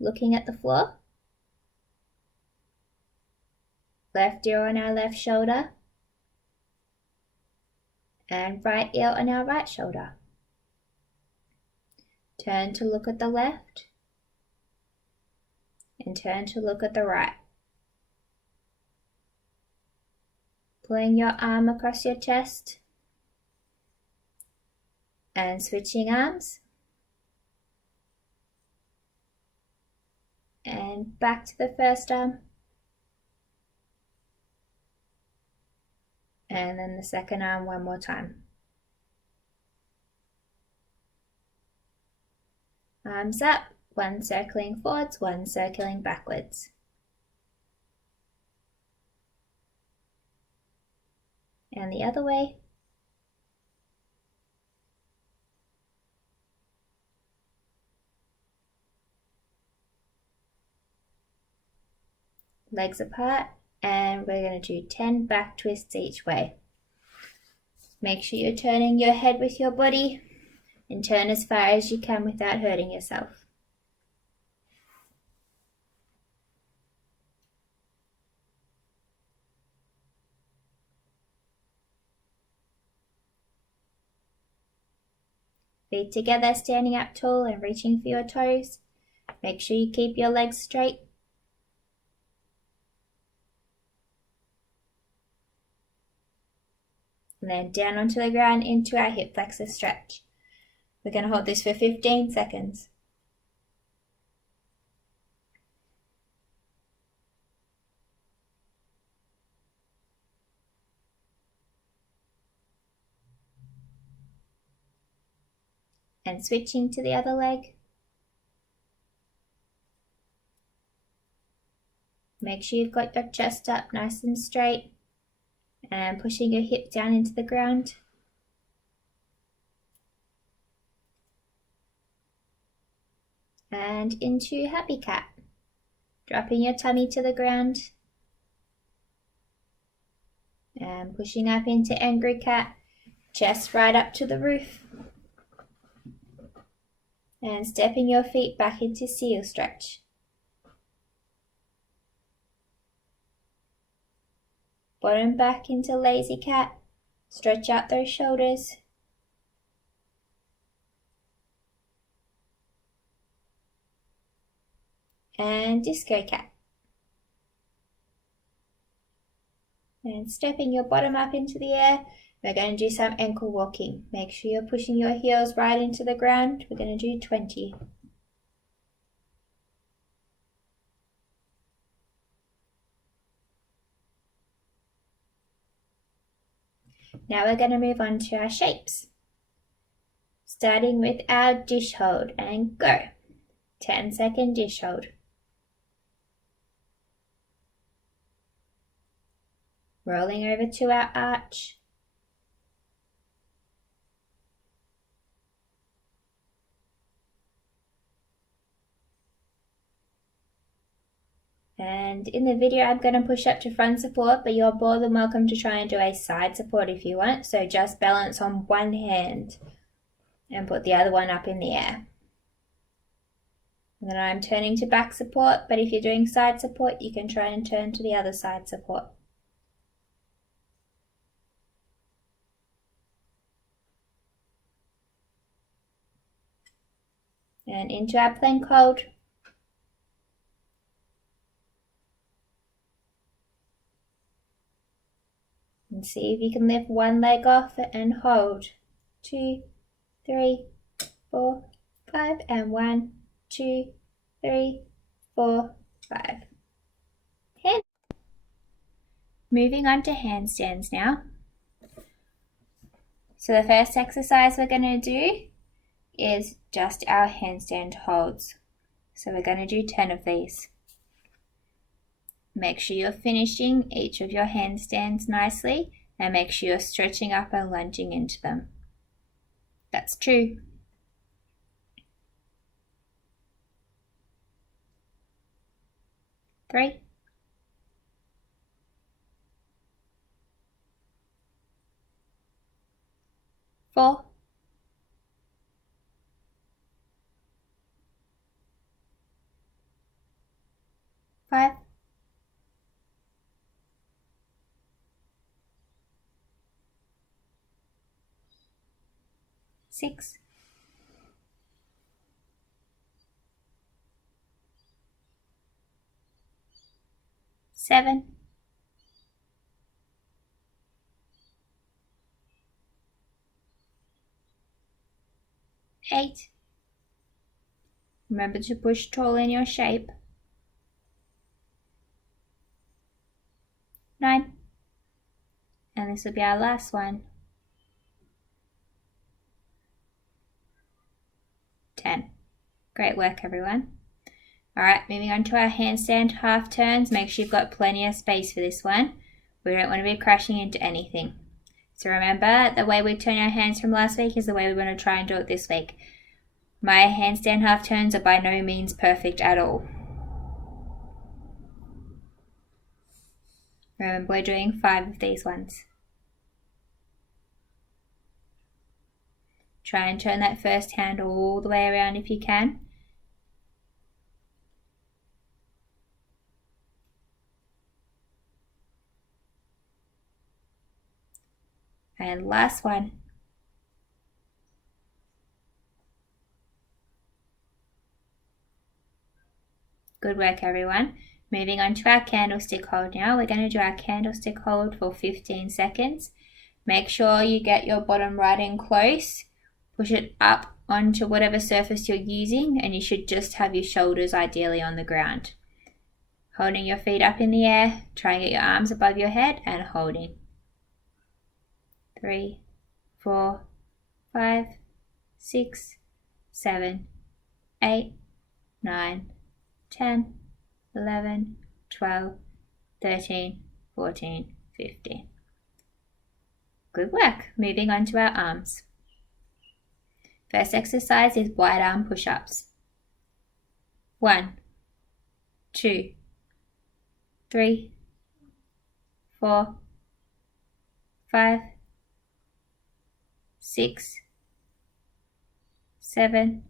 looking at the floor. Left ear on our left shoulder. And right ear on our right shoulder. Turn to look at the left. And turn to look at the right. Pulling your arm across your chest. And switching arms. And back to the first arm. And then the second arm one more time. Arms up, one circling forwards, one circling backwards. And the other way. Legs apart, and we're going to do 10 back twists each way. Make sure you're turning your head with your body and turn as far as you can without hurting yourself. Feet together, standing up tall and reaching for your toes. Make sure you keep your legs straight. And then down onto the ground into our hip flexor stretch. We're going to hold this for 15 seconds. And switching to the other leg. Make sure you've got your chest up nice and straight and pushing your hip down into the ground. And into happy cat. Dropping your tummy to the ground. And pushing up into angry cat. Chest right up to the roof. And stepping your feet back into seal stretch. Bottom back into lazy cat. Stretch out those shoulders. And disco cat. And stepping your bottom up into the air, we're going to do some ankle walking. Make sure you're pushing your heels right into the ground. We're going to do 20. Now we're going to move on to our shapes. Starting with our dish hold and go. 10-second dish hold. Rolling over to our arch. And in the video I'm going to push up to front support, but you're more than welcome to try and do a side support if you want. So just balance on one hand and put the other one up in the air. And then I'm turning to back support, but if you're doing side support, you can try and turn to the other side support. And into our plank hold. And see if you can lift one leg off and hold. 2, 3, 4, 5, and 1, 2, 3, 4, 5. Hand. Moving on to handstands now. So the first exercise we're going to do is just our handstand holds. So we're going to do 10 of these. Make sure you're finishing each of your handstands nicely and make sure you're stretching up and lunging into them. That's 2. 3. 4. 6, 7, 8. Remember to push tall in your shape. 9. And this will be our last one. 10. Great work, everyone. Alright, moving on to our handstand half turns. Make sure you've got plenty of space for this one. We don't want to be crashing into anything. So remember, the way we turn our hands from last week is the way we're going to try and do it this week. My handstand half turns are by no means perfect at all. Remember, we're doing 5 of these ones. Try and turn that first hand all the way around if you can. And last one. Good work, everyone. Moving on to our candlestick hold now. We're going to do our candlestick hold for 15 seconds. Make sure you get your bottom right in close. Push it up onto whatever surface you're using, and you should just have your shoulders ideally on the ground. Holding your feet up in the air, try and get your arms above your head and holding. 3, 4, 5, 6, 7, 8, 9, 10, 11, 12, 13, 14, 15. Good work. Moving on to our arms. First exercise is wide arm push-ups. 1, 2, 3, 4, 5, 6, 7,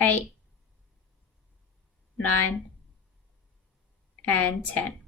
8, 9, and 10.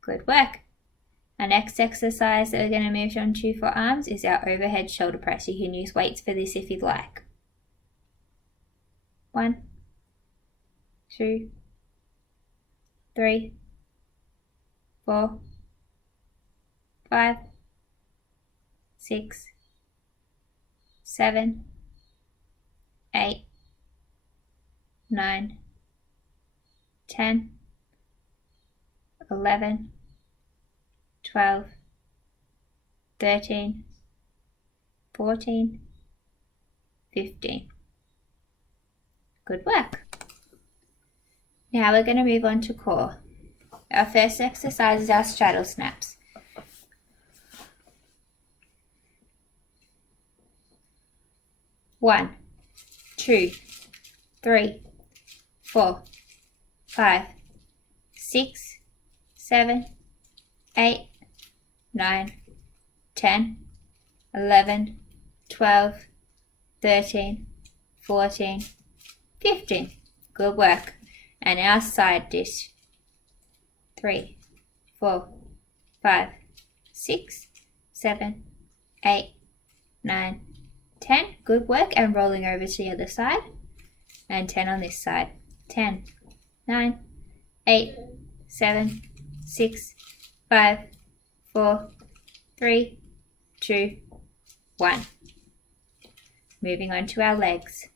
Good work. Our next exercise that we're going to move on to for arms is our overhead shoulder press. You can use weights for this if you'd like. 1, 2, 3, 4, 5, 6, 7, 8, 9, 10, 11, 12, 13, 14, 15. Good work. Now we're going to move on to core. Our first exercise is our straddle snaps. One, 2, 3, 4, 5, 6, 7, 8, 9, 10, 11, 12, 13, 14, 15. Good work. And our side dish. 3, 4, 5, 6, 7, 8, 9, 10. Good work. And rolling over to the other side. And 10 on this side. 10, 9, 8, 7, 6, 5, 4, 3, 2, 1. Moving on to our legs.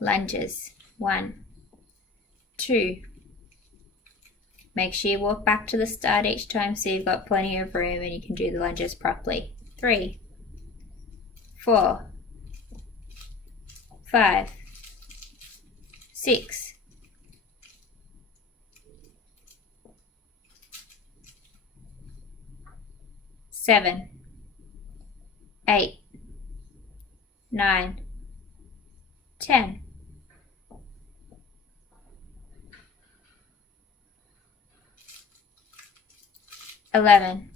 Lunges. 1, 2. Make sure you walk back to the start each time so you've got plenty of room and you can do the lunges properly. 3, 4, 5, 6, 7, 8, 9, 10. 11,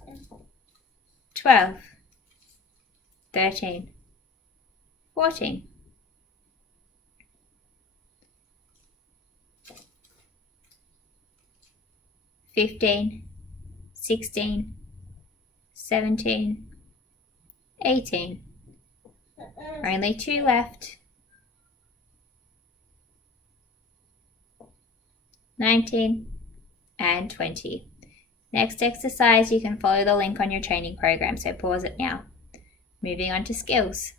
12, 13, 14. 15, 16, 17, 18. Only 2 left. 19 and 20. Next exercise, you can follow the link on your training program, so pause it now. Moving on to skills.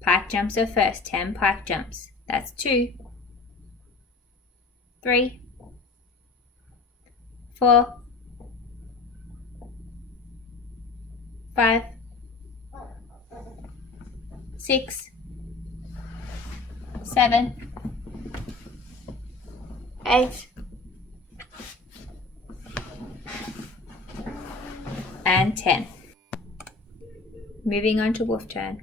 Pike jumps are first, 10 pike jumps. That's 2, 3, 4, 5, 6, 7, 8, and 10. Moving on to wolf turn.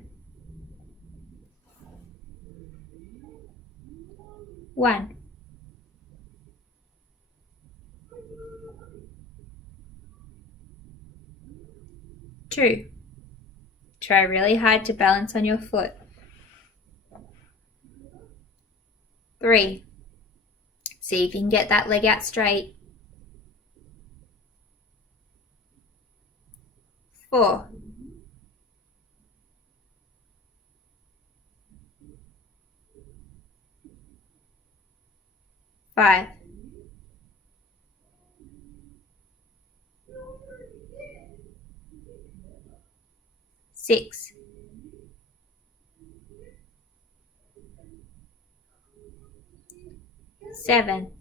1, 2. Try really hard to balance on your foot. 3. See if you can get that leg out straight. 4. 5. 6. 7.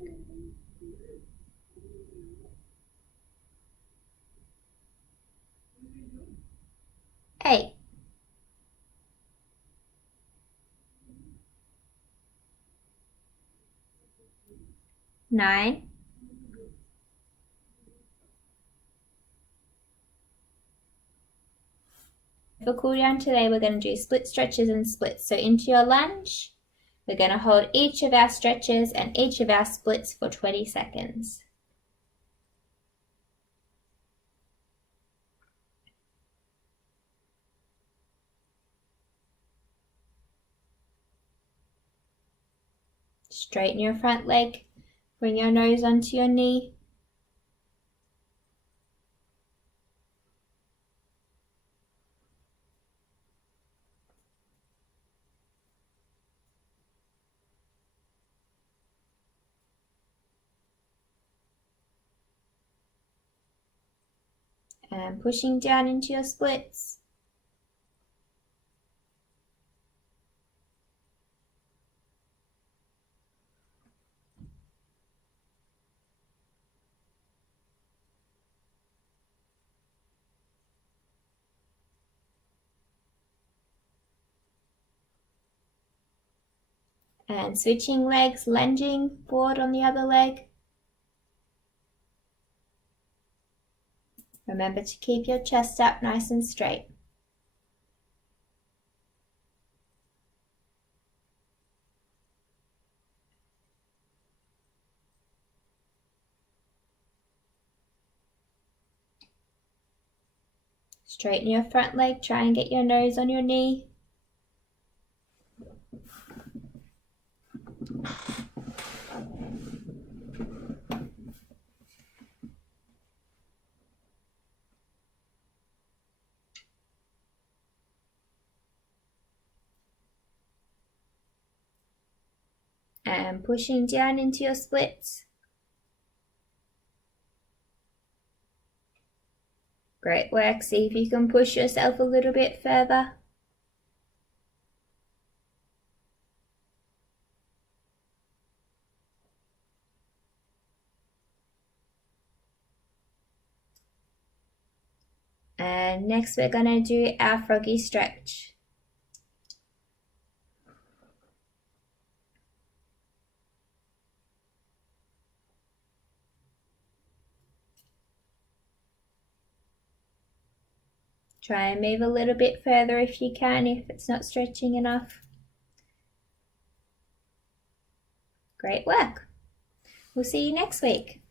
8. 9. 10. For cool down today, we're going to do split stretches and splits. So into your lunge, we're going to hold each of our stretches and each of our splits for 20 seconds. Straighten your front leg, bring your nose onto your knee. And pushing down into your splits. And switching legs, lunging forward on the other leg. Remember to keep your chest up nice and straight. Straighten your front leg, try and get your nose on your knee. And pushing down into your splits. Great work. See if you can push yourself a little bit further. And next we're going to do our froggy stretch. Try and move a little bit further if you can, if it's not stretching enough. Great work. We'll see you next week.